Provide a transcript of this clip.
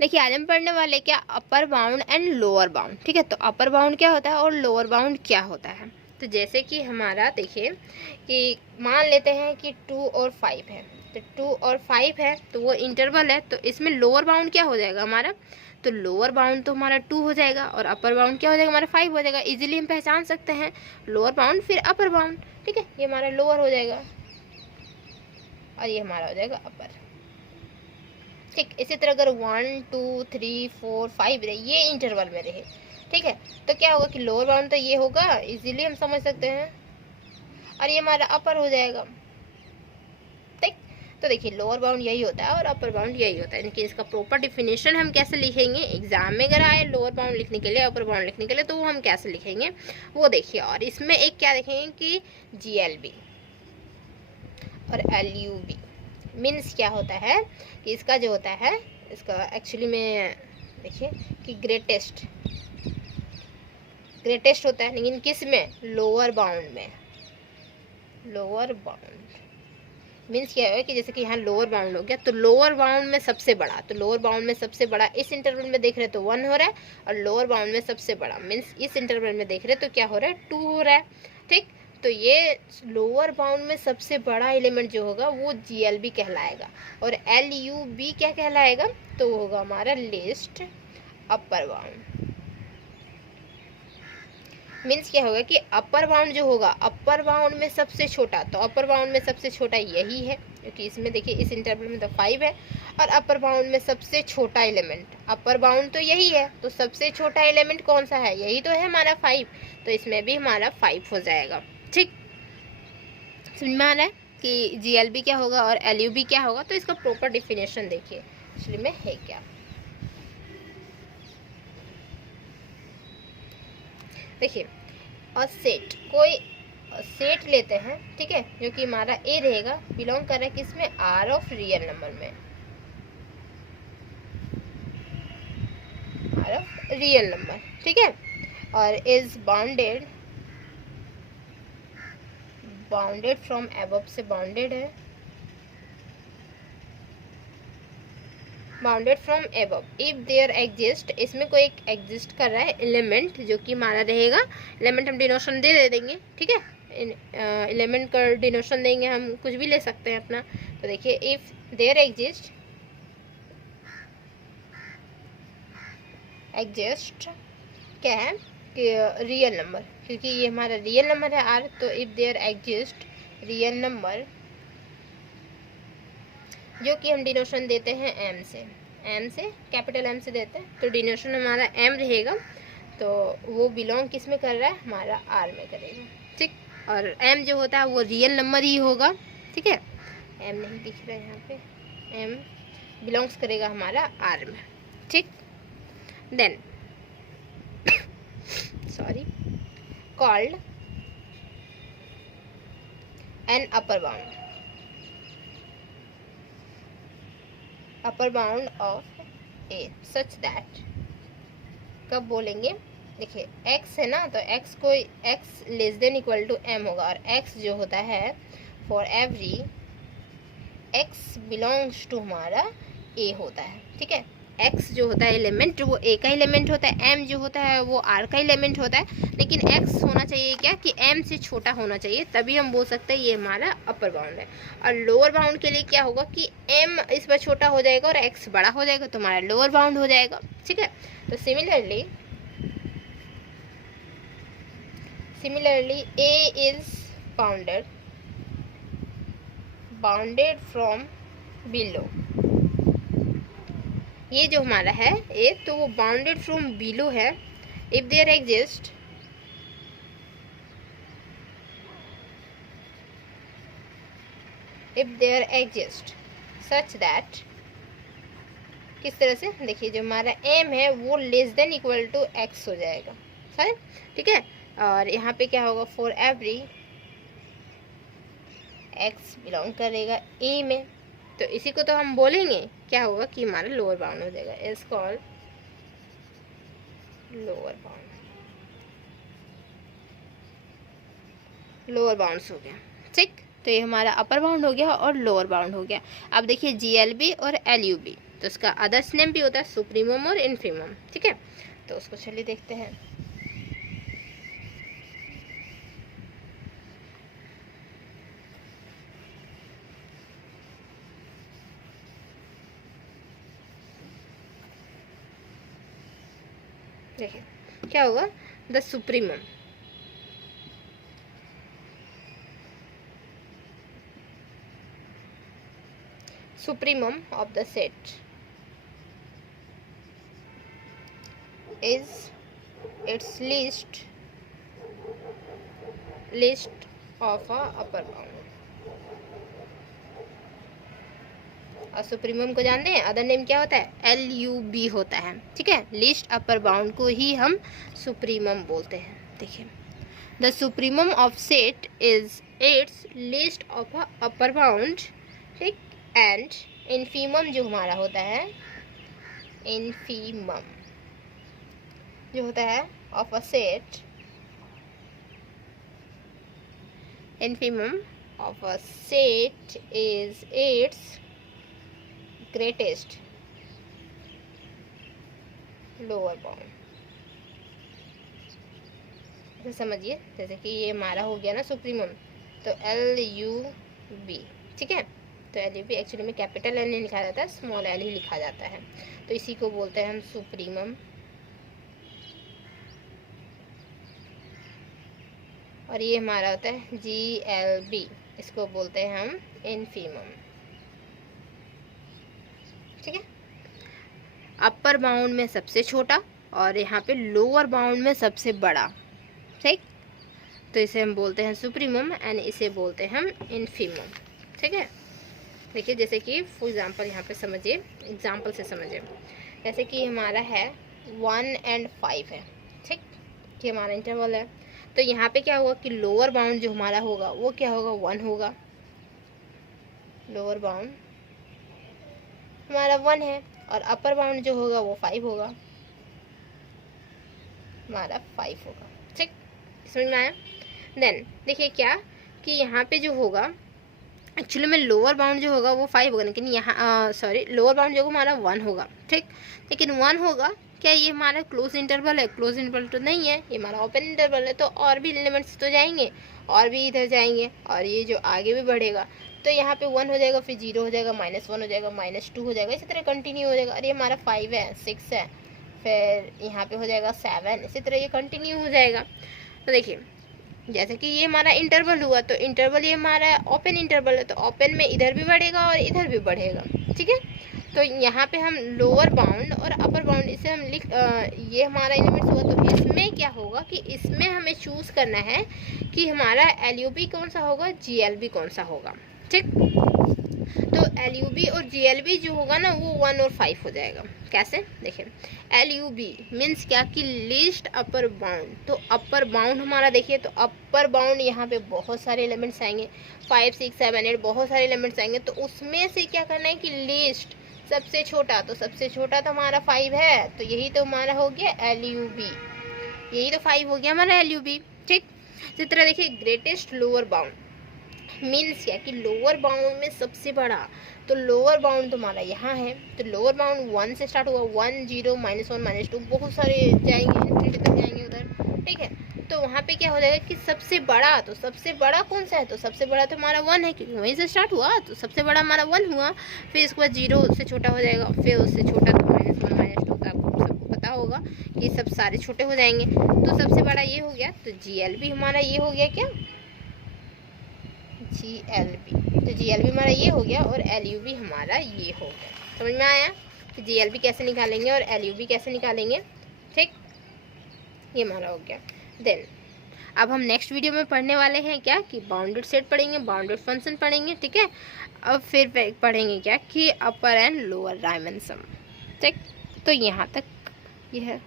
देखिए आज हम पढ़ने वाले क्या, upper bound and lower bound. ठीक है, तो अपर बाउंड क्या होता है और लोअर बाउंड क्या होता है। तो जैसे कि हमारा देखिए कि मान लेते हैं कि 2 और 5 है, तो 2 और 5 है तो वो इंटरवल है, तो इसमें लोअर बाउंड क्या हो जाएगा हमारा, तो लोअर बाउंड तो हमारा 2 हो जाएगा और अपर बाउंड क्या हो जाएगा हमारा 5 हो जाएगा। इजीली हम पहचान सकते हैं लोअर बाउंड फिर अपर बाउंड। ठीक है, ये हमारा लोअर हो जाएगा और ये हमारा हो जाएगा अपर। ठीक, इसी तरह अगर 1 2 3 4 5 रहे, ये इंटरवल में रहे, ठीक है, तो क्या होगा कि लोअर बाउंड तो ये होगा, इजीली हम समझ सकते हैं, और ये हमारा अपर हो जाएगा। ठीक, तो देखिए लोअर बाउंड यही होता है और अपर बाउंड यही होता है। लेकिन इसका प्रॉपर डिफिनेशन हम कैसे लिखेंगे, एग्जाम में अगर आए लोअर बाउंड लिखने के लिए, अपर बाउंड लिखने के लिए, तो वो हम कैसे लिखेंगे वो देखिए। और इसमें एक क्या देखेंगे कि GLB और LUB मीन्स क्या होता है कि इसका जो होता है, इसका एक्चुअली में देखिए कि ग्रेटेस्ट होता है, लेकिन किस में, लोअर बाउंड में। लोअर बाउंड मीन्स क्या है कि जैसे कि यहाँ लोअर बाउंड हो गया, तो लोअर बाउंड में सबसे बड़ा, तो लोअर बाउंड में सबसे बड़ा इस इंटरवल में देख रहे तो 1 हो रहा है, और लोअर बाउंड में सबसे बड़ा मीन्स इस इंटरवल में देख रहे तो क्या हो रहा है, 2 हो रहा है। ठीक, तो ये लोअर बाउंड में सबसे बड़ा एलिमेंट जो होगा वो GLB कहलाएगा, और LUB क्या कहलाएगा, तो होगा हमारा लिस्ट अपर बाउंड। मीन्स क्या होगा कि अपर बाउंड जो होगा, अपर बाउंड में सबसे छोटा, तो अपर बाउंड में सबसे छोटा यही है, क्योंकि इसमें देखिए इस इंटरवल में तो 5 है, और अपर बाउंड में सबसे छोटा एलिमेंट, अपर बाउंड तो यही है, तो सबसे छोटा एलिमेंट कौन सा है, यही तो है हमारा 5, तो इसमें भी हमारा 5 हो जाएगा। ठीक, समझ में आ रहा है कि GLB क्या होगा और LUB क्या होगा। तो इसका प्रॉपर डिफिनेशन देखिए एक्चुअली में है क्या। देखिए और सेट, कोई सेट लेते हैं, ठीक है, जो कि हमारा A रहेगा, बिलोंग कर रहा है किसमें, R ऑफ रियल नंबर में, R ऑफ रियल नंबर। ठीक है, और इज बाउंडेड फ्रॉम अबव से बाउंडेड है, bounded from above if there exist, इसमें कोई एक एग्जिस्ट कर रहा है एलिमेंट, जो कि हमारा रहेगा, एलिमेंट हम डिनोशन दे देंगे। ठीक है, एलिमेंट का डिनोशन देंगे, हम कुछ भी ले सकते हैं अपना। तो देखिए इफ देयर एग्जिस्ट क्या है कि रियल नंबर, क्योंकि ये हमारा रियल नंबर है R, तो if there exist real number, जो कि हम डिनोशन देते हैं M से कैपिटल M से देते हैं, तो डिनोशन हमारा M रहेगा, तो वो बिलोंग किस में कर रहा है, हमारा R में करेगा। ठीक, और M जो होता है वो रियल नंबर ही होगा। ठीक है, M नहीं दिख रहा है यहाँ पे, M बिलोंग्स करेगा हमारा R में। ठीक, then sorry called an upper bound, upper bound of A such that, कब बोलेंगे, देखिए x है ना, तो x कोई x less than equal to m होगा, और x जो होता है for every x belongs to हमारा A होता है। ठीक है, x जो होता है एलिमेंट वो A का एलिमेंट होता है, m जो होता है वो R का एलिमेंट होता है, लेकिन x होना चाहिए क्या कि m से छोटा होना चाहिए, तभी हम बोल सकते हैं ये हमारा अपर बाउंड है। और लोअर बाउंड के लिए क्या होगा कि m इस पर छोटा हो जाएगा और x बड़ा हो जाएगा, तो हमारा लोअर बाउंड हो जाएगा। ठीक है, तो similarly A is bounded from below, ये जो हमारा है A, तो वो बाउंडेड फ्रॉम बिलो है, if there exist such that, किस तरह से, देखिए जो हमारा M है वो less than equal to x हो जाएगा। सही, ठीक है, और यहाँ पे क्या होगा, फॉर एवरी x बिलोंग करेगा A में, तो इसी को तो हम बोलेंगे क्या होगा कि हमारा लोअर बाउंड हो जाएगा, इज कॉल्ड लोअर बाउंड्स हो गया। ठीक, तो ये हमारा अपर बाउंड हो गया और लोअर बाउंड हो गया। अब देखिए GLB और LUB, तो उसका अदर्स नेम भी होता है सुप्रीमम और इन्फीमम, ठीक है। तो उसको चलिए देखते हैं। देखिए क्या होगा, the supremum, supremum of the set is its list of a upper bound। और सुप्रीमम को जानते हैं, अदर नेम क्या होता है, LUB होता है, ठीक है। लिस्ट अपर बाउंड को ही हम सुप्रीमम बोलते हैं। देखिए the supremum of set is it's list of a upper bound, ठीक। एंड इन्फीमम जो हमारा होता है, इन्फीमम जो होता है of a set, infimum of a set is it's greatest lower bound. तो समझिए, जैसे कि ये हमारा हो गया ना सुप्रीमम, तो LUB, ठीक है। तो LUB एक्चुअली में कैपिटल L नहीं लिखा जाता है, स्मॉल l ही लिखा जाता है। तो इसी को बोलते हैं हम सुप्रीमम, और ये हमारा होता है GLB, इसको बोलते हैं हम इन्फीमम, ठीक है। अपर बाउंड में सबसे छोटा और यहाँ पे लोअर बाउंड में सबसे बड़ा, ठीक। तो इसे हम बोलते हैं सुप्रीमम एंड इसे बोलते हैं हम इन्फीमम, ठीक है। देखिए जैसे कि फॉर एग्जांपल यहाँ पे समझिए, एग्जांपल से समझिए। जैसे कि हमारा है 1 और 5 है, ठीक, कि हमारा इंटरवल है। तो यहाँ पे क्या होगा कि लोअर बाउंड जो हमारा होगा वो क्या होगा, 1 होगा। लोअर बाउंड हमारा 1 है और अपर बाउंड जो होगा वो 5 होगा, हमारा 5 होगा, ठीक। समझ में आया। देन देखिए क्या कि यहाँ पे जो होगा एक्चुअली में लोअर बाउंड जो होगा वो 5 होगा, लेकिन यहाँ सॉरी लोअर बाउंड जो हमारा 1 होगा, ठीक। लेकिन 1 होगा क्या, ये हमारा क्लोज इंटरवल है, क्लोज इंटरवल तो नहीं है, ये हमारा ओपन इंटरवल है। तो और भी एलिमेंट्स तो जाएंगे और भी इधर जाएंगे और ये जो आगे भी बढ़ेगा। तो यहाँ पे 1 हो जाएगा, फिर 0 हो जाएगा, -1 हो जाएगा, -2 हो जाएगा, इसी तरह कंटिन्यू हो जाएगा। और ये हमारा 5 है, 6 है, फिर यहाँ पे हो जाएगा 7, इसी तरह ये कंटिन्यू हो जाएगा। तो देखिए जैसे कि ये हमारा इंटरवल हुआ, तो इंटरवल ये हमारा ओपन इंटरवल है, तो ओपन में इधर भी बढ़ेगा और इधर भी बढ़ेगा, ठीक है। तो यहाँ पे हम लोअर बाउंड और अपर बाउंड इसे हम ये हमारा एलिमेंट्स हुआ। तो इसमें क्या होगा कि इसमें हमें चूज करना है कि हमारा LUB कौन सा होगा, GLB कौन सा होगा, ठीक। तो LUB और GLB जो होगा ना वो 1 और 5 हो जाएगा। कैसे, देखिए LUB मीन्स क्या कि लिस्ट अपर बाउंड। तो अपर बाउंड हमारा देखिए, तो अपर बाउंड यहाँ पे बहुत सारे एलिमेंट्स आएंगे, 5, 6, 7, 8 बहुत सारे एलिमेंट्स आएंगे। तो उसमें से क्या करना है कि लिस्ट सबसे छोटा, तो सबसे छोटा तो हमारा 5 है, तो यही तो हमारा हो गया LUB, यही तो 5 हो गया हमारा LUB, ठीक। इसी तरह देखिए ग्रेटेस्ट लोअर बाउंड मीन्स क्या कि लोअर बाउंड में सबसे बड़ा। तो लोअर बाउंड तुम्हारा यहाँ है, तो लोअर बाउंड 1 से स्टार्ट हुआ, 1, 0, -1, -2 बहुत सारे जाएंगे, इन्फिनिटी तक जाएंगे उधर, ठीक है। तो वहाँ पे क्या हो जाएगा कि सबसे बड़ा, तो सबसे बड़ा कौन सा है, तो सबसे बड़ा तो हमारा 1 है, क्योंकि वहीं से स्टार्ट हुआ, तो सबसे बड़ा हमारा 1 हुआ। फिर इसके बाद 0 से छोटा हो जाएगा, फिर उससे छोटा तो -1, -2 तक आपको सबको पता होगा कि सब सारे छोटे हो जाएंगे। तो सबसे बड़ा ये हो गया, तो GLB हमारा ये हो गया, क्या GLB, तो GLB हमारा ये हो गया और LUB हमारा ये हो गया। समझ में आया कि GLB कैसे निकालेंगे और LUB कैसे निकालेंगे, ठीक। ये हमारा हो गया। देन अब हम नेक्स्ट वीडियो में पढ़ने वाले हैं क्या कि बाउंडेड सेट पढ़ेंगे, बाउंडेड फंक्शन पढ़ेंगे, ठीक है। अब फिर पढ़ेंगे क्या कि अपर एंड लोअर डायमेंशन, ठीक। तो यहाँ तक ये है।